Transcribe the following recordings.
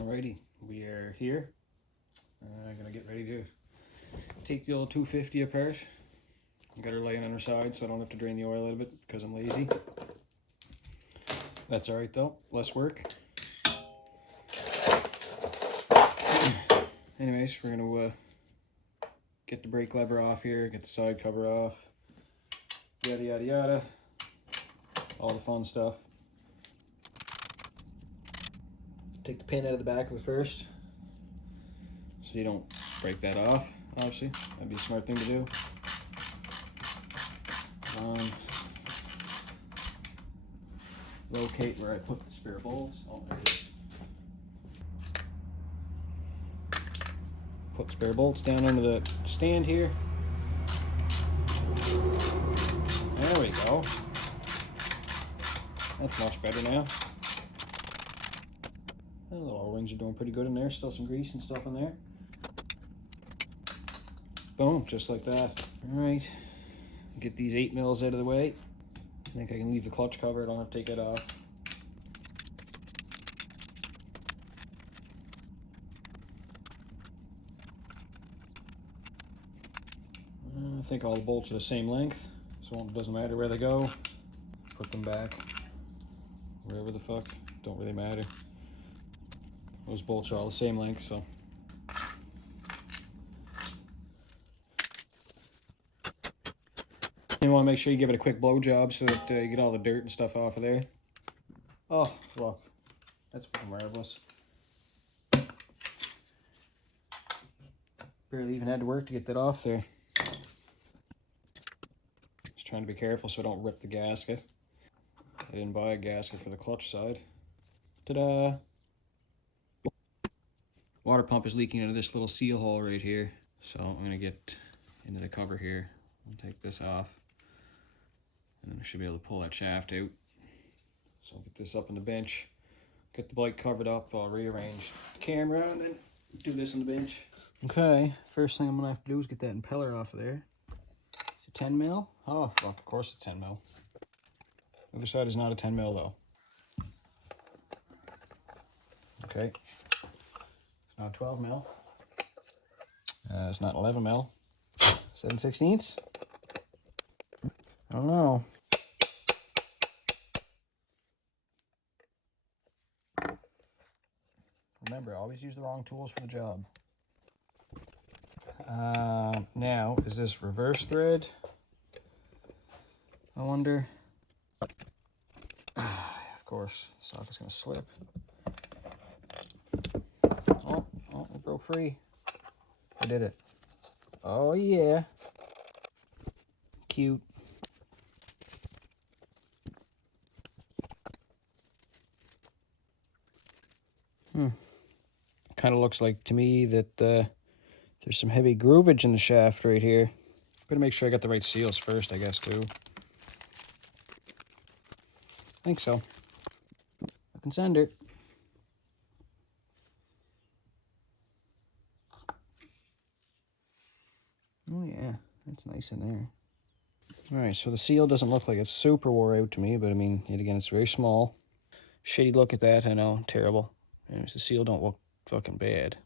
Alrighty, we are here. I'm gonna get ready to take the old 250 apart. I got her laying on her side so I don't have to drain the oil a little bit because I'm lazy. That's alright though, less work. Anyways, we're gonna get the brake lever off here, get the side cover off, yada yada yada, all the fun stuff. Take the pin out of the back of it first, so you don't break that off, obviously. That'd be a smart thing to do. Locate where I put the spare bolts. Oh, there it is. Put spare bolts down under the stand here. There we go. That's much better now. The little O-rings are doing pretty good in there. Still some grease and stuff in there. Boom, just like that. Alright, get these 8 mils out of the way. I think I can leave the clutch cover, I don't have to take it off. I think all the bolts are the same length, so it doesn't matter where they go. Put them back wherever the fuck, don't really matter. Those bolts are all the same length, so. You want to make sure you give it a quick blow job so that you get all the dirt and stuff off of there. Oh, look, that's marvelous. Barely even had to work to get that off there. Just trying to be careful so I don't rip the gasket. I didn't buy a gasket for the clutch side. Ta-da! Water pump is leaking into this little seal hole right here. So I'm going to get into the cover here and take this off. And then I should be able to pull that shaft out. So I'll get this up on the bench, get the bike covered up, I'll rearrange the camera and then do this on the bench. Okay, first thing I'm gonna have to do is get that impeller off of there. It's a 10 mil? Oh fuck, of course it's 10 mil. The other side is not a 10 mil though. Okay, it's not 12 mil. It's not 11 mil. 7/16. I don't know. Remember, always use the wrong tools for the job. Now, is this reverse thread? I wonder. Of course, socket's gonna slip. Oh, it broke free. I did it. Oh yeah. Cute. Kind of looks like to me that there's some heavy groovage in the shaft right here. Better make sure I got the right seals first, I guess, too. I think so. I can send it. Oh yeah, that's nice in there. Alright, so the seal doesn't look like it's super wore out to me, but I mean, yet again, it's very small. Shitty look at that, I know, terrible. Anyways, the seal don't look fucking bad.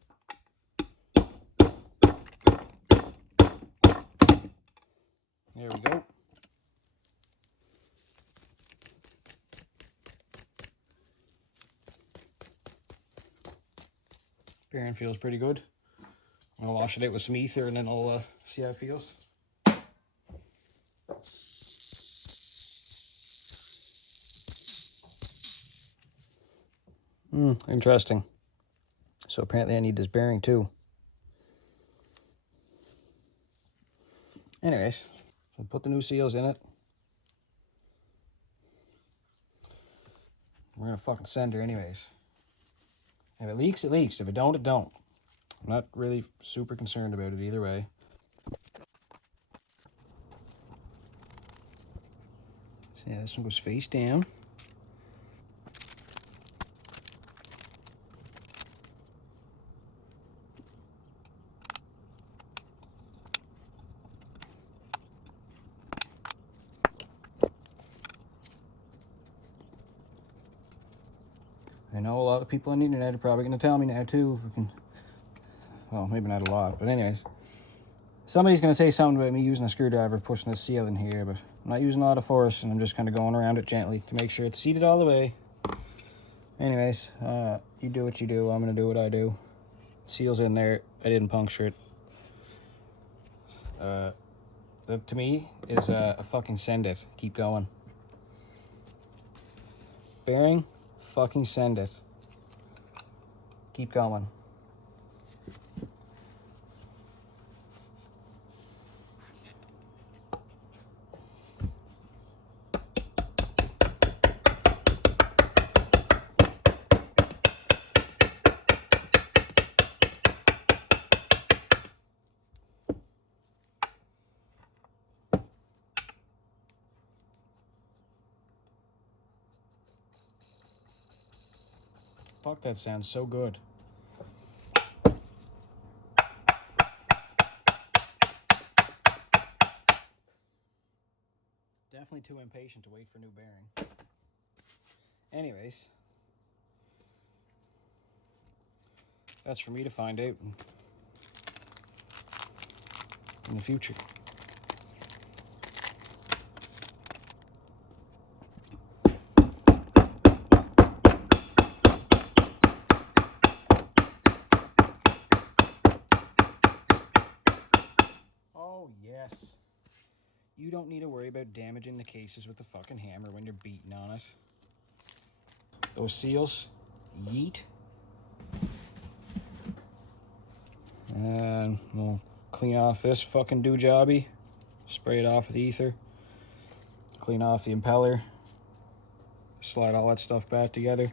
There we go. Bearing feels pretty good. I'm gonna wash it out with some ether and then I'll see how it feels. Interesting. So apparently I need this bearing too. Anyways, so put the new seals in it. We're gonna fucking send her anyways. If it leaks, it leaks. If it don't, it don't. I'm not really super concerned about it either way. So yeah, this one goes face down. I know a lot of people on the internet are probably going to tell me now too. If we can, well, maybe not a lot, but anyways. Somebody's going to say something about me using a screwdriver pushing this seal in here, but I'm not using a lot of force, and I'm just kind of going around it gently to make sure it's seated all the way. Anyways, you do what you do. I'm going to do what I do. Seal's in there. I didn't puncture it. That to me is a fucking send it. Keep going. Bearing, fucking send it. Keep going. Fuck, that sounds so good. Definitely too impatient to wait for new bearing. Anyways, that's for me to find out in the future. Oh, yes. You don't need to worry about damaging the cases with the fucking hammer when you're beating on it. Those seals, yeet. And we'll clean off this fucking doojobby. Spray it off with ether. Clean off the impeller. Slide all that stuff back together.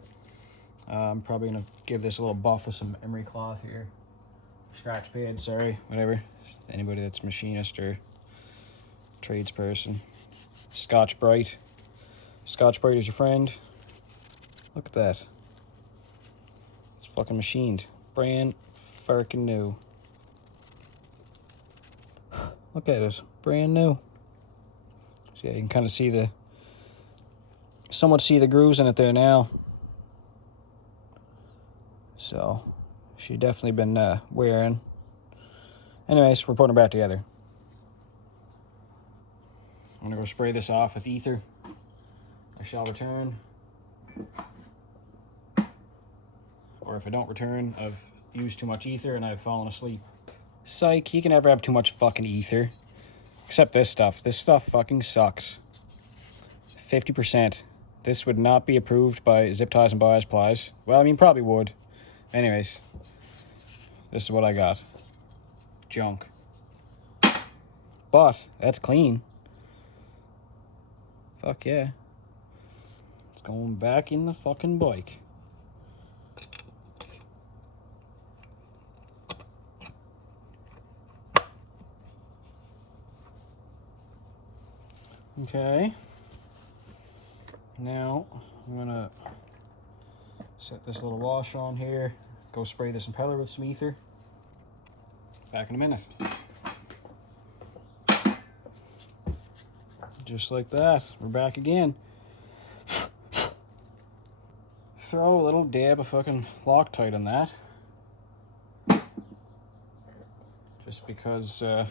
I'm probably gonna give this a little buff with some emery cloth here. Scratch pad, sorry, whatever. Anybody that's machinist or tradesperson. Scotch Brite. Scotch Brite is your friend. Look at that. It's fucking machined. Brand fucking new. Look at it. Brand new. So yeah, you can kind of see somewhat see the grooves in it there now. So, she definitely been wearing. Anyways, we're putting it back together. I'm gonna go spray this off with ether. I shall return. Or if I don't return, I've used too much ether and I've fallen asleep. Psych, you can never have too much fucking ether. Except this stuff. This stuff fucking sucks. 50%. This would not be approved by Zip Ties and Bias Plies. Well, I mean, probably would. Anyways, this is what I got. Junk. But, that's clean. Fuck yeah. It's going back in the fucking bike. Okay. Now, I'm gonna set this little washer on here. Go spray this impeller with some ether. Back in a minute. Just like that, we're back again. Throw a little dab of fucking Loctite on that. Just because, you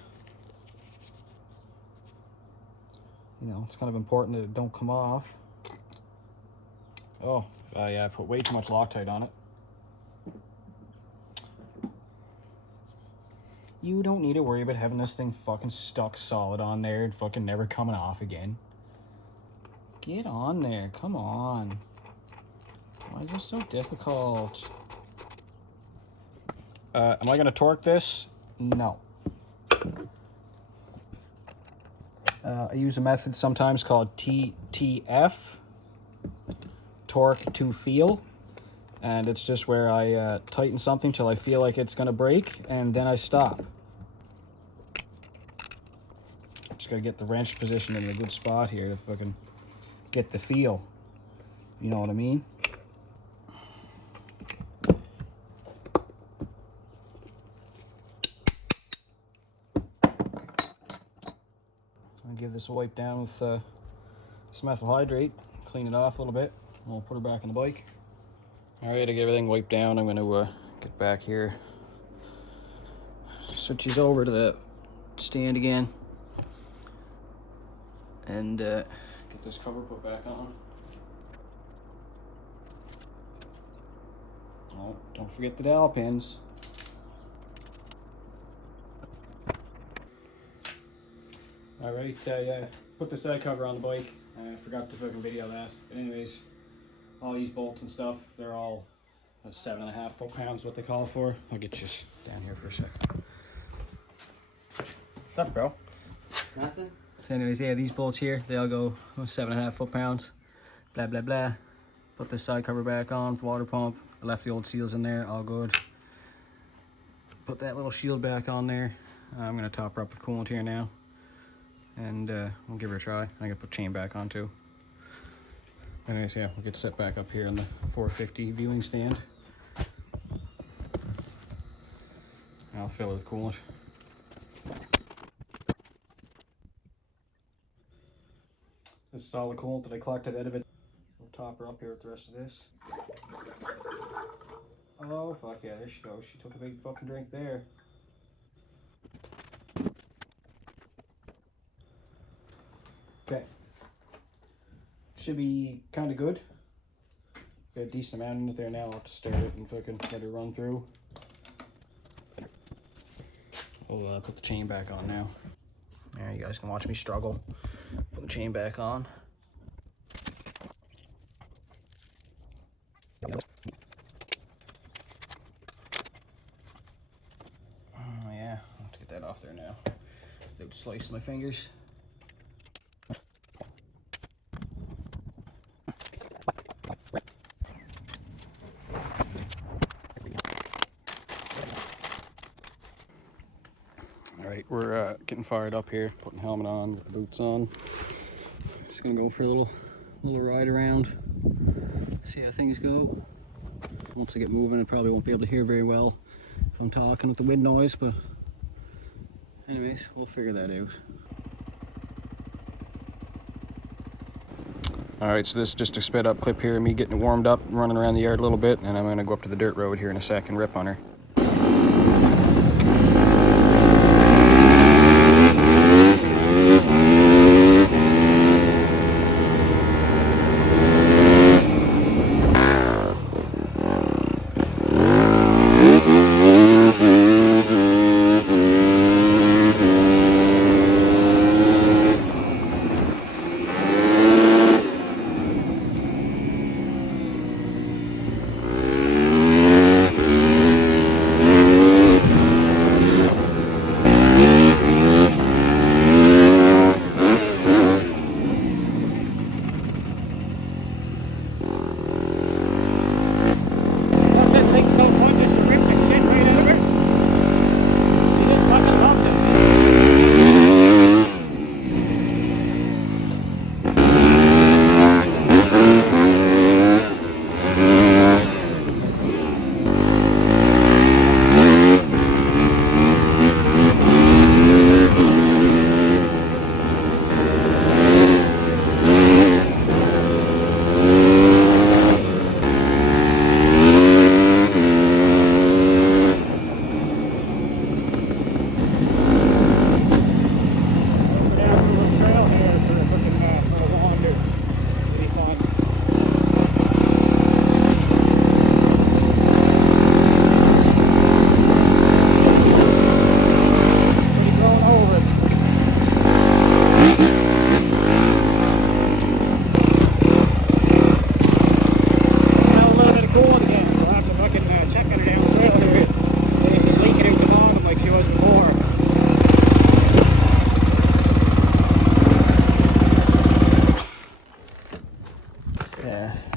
know, it's kind of important that it don't come off. Oh, yeah, I put way too much Loctite on it. You don't need to worry about having this thing fucking stuck solid on there and fucking never coming off again. Get on there, come on. Why is this so difficult? Am I gonna torque this? No. I use a method sometimes called TTF, torque to feel. And it's just where I tighten something till I feel like it's gonna break, and then I stop. Just gotta get the wrench positioned in a good spot here to fucking get the feel. You know what I mean? I'll give this a wipe down with some methyl hydrate, clean it off a little bit, and we'll put her back in the bike. Alright, I get everything wiped down. I'm going to get back here, switch these over to the stand again, and get this cover put back on. Oh, don't forget the dowel pins. Alright, I put the side cover on the bike. I forgot to fucking video that. But anyways, all these bolts and stuff, they're all 7.5 foot-pounds, what they call it for. I'll get you down here for a sec. What's up, bro? Nothing. So anyways, yeah, these bolts here, they all go 7.5 foot-pounds. Blah, blah, blah. Put this side cover back on, water pump. I left the old seals in there, all good. Put that little shield back on there. I'm gonna top her up with coolant here now. And we'll give her a try. I'm gonna put chain back on too. Anyways, yeah, we'll get set back up here in the 450 viewing stand. I'll fill it with coolant. This is all the coolant that I collected out of it. We'll top her up here with the rest of this. Oh, fuck yeah, there she goes. She took a big fucking drink there. Okay. Should be kind of good. Got a decent amount in it there now. I'll have to stir it and fucking let it run through. I'll put the chain back on now. Yeah, you guys can watch me struggle. Put the chain back on. Oh yeah, I'll have to get that off there now. They would slice my fingers. Alright, we're getting fired up here, putting the helmet on, with the boots on. Just gonna go for a little ride around, see how things go. Once I get moving, I probably won't be able to hear very well if I'm talking with the wind noise, but anyways, we'll figure that out. Alright, so this is just a sped up clip here of me getting it warmed up, running around the yard a little bit, and I'm gonna go up to the dirt road here in a sec and rip on her.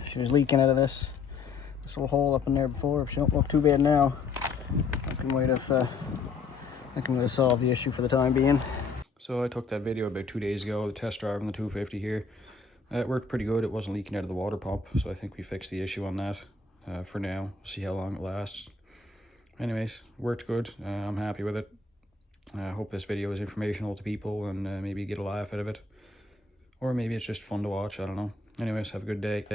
She was leaking out of this little hole up in there before. She don't look too bad now. I can might have solved the issue for the time being. So I took that video about 2 days ago, the test drive on the 250 here. It worked pretty good. It wasn't leaking out of the water pump, so I think we fixed the issue on that for now. See how long it lasts. Anyways, worked good. I'm happy with it. I hope this video is informational to people and maybe get a laugh out of it. Or maybe it's just fun to watch, I don't know. Anyways, have a good day.